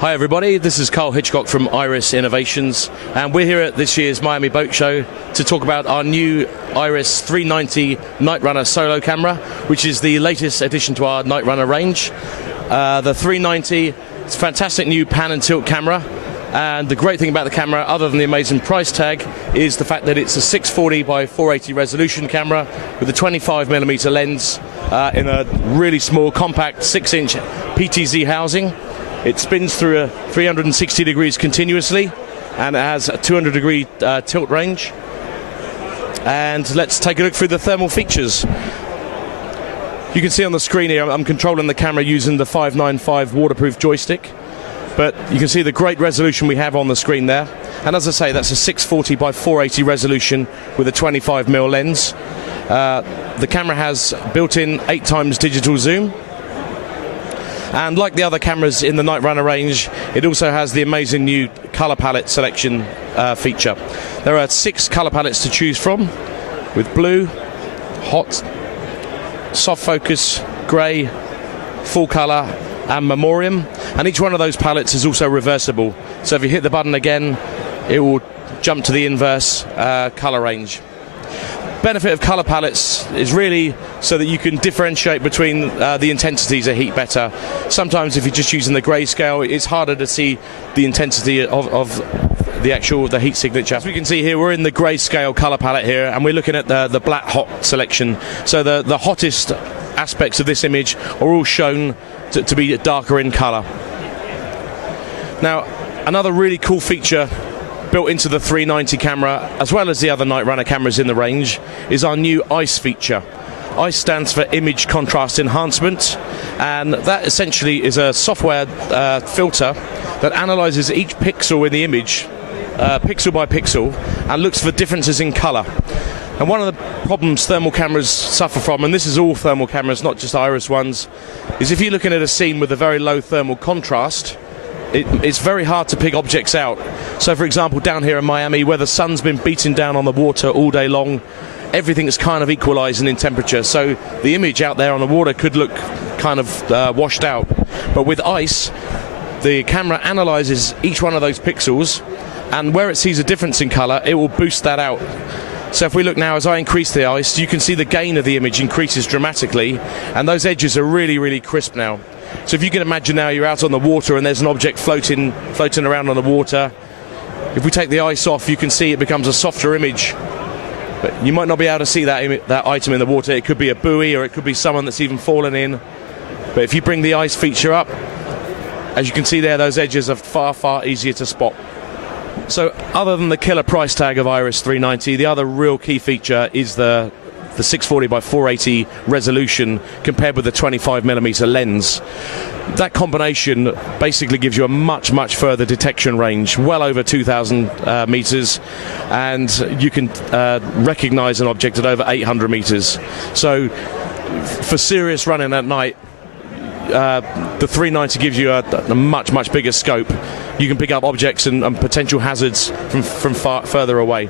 Hi everybody, this is Carl Hitchcock from Iris Innovations, and we're here at this year's Miami Boat Show to talk about our new Iris390 Night Runner solo camera, which is the latest addition to our Night Runner range. The 390, it's a fantastic new pan and tilt camera, and the great thing about the camera, other than the amazing price tag, is the fact that it's a 640 by 480 resolution camera with a 25mm lens in a really small, compact 6-inch PTZ housing. It spins through a 360 degrees continuously, and it has a 200-degree tilt range. And let's take a look through the thermal features. You can see on the screen here, I'm controlling the camera using the 595 waterproof joystick. But you can see the great resolution we have on the screen there. And as I say, that's a 640 by 480 resolution with a 25mm lens. The camera has built-in 8x digital zoom. And like the other cameras in the Night Runner range, it also has the amazing new colour palette selection feature. There are 6 colour palettes to choose from, with blue, hot, soft focus, grey, full colour and memoriam. And each one of those palettes is also reversible. So if you hit the button again, it will jump to the inverse colour range. Benefit of colour palettes is really so that you can differentiate between the intensities of heat better. Sometimes if you're just using the grayscale, it's harder to see the intensity of the heat signature. As we can see here, we're in the grayscale colour palette here, and we're looking at the black hot selection. So the hottest aspects of this image are all shown to be darker in colour. Now, another really cool feature built into the 390 camera, as well as the other Night Runner cameras in the range, is our new ICE feature. ICE stands for Image Contrast Enhancement, and that essentially is a software filter that analyzes each pixel in the image, pixel by pixel, and looks for differences in colour. And one of the problems thermal cameras suffer from, and this is all thermal cameras, not just Iris ones, is if you're looking at a scene with a very low thermal contrast, it's very hard to pick objects out. So for example, down here in Miami, where the sun's been beating down on the water all day long, everything's kind of equalizing in temperature, so the image out there on the water could look kind of washed out. But with ICE, the camera analyzes each one of those pixels, and where it sees a difference in color, it will boost that out. So if we look now, as I increase the ICE, you can see the gain of the image increases dramatically, and those edges are really, really crisp now. So if you can imagine now you're out on the water and there's an object floating around on the water, if we take the ICE off, you can see it becomes a softer image. But you might not be able to see that item in the water. It could be a buoy, or it could be someone that's even fallen in. But if you bring the ICE feature up, as you can see there, those edges are far, far easier to spot. So other than the killer price tag of Iris390, the other real key feature is the 640 by 480 resolution compared with the 25mm lens. That combination basically gives you a much, much further detection range, well over 2,000 meters, and you can recognize an object at over 800 meters. So for serious running at night, the 390 gives you a much, much bigger scope. You can pick up objects and potential hazards from far further away.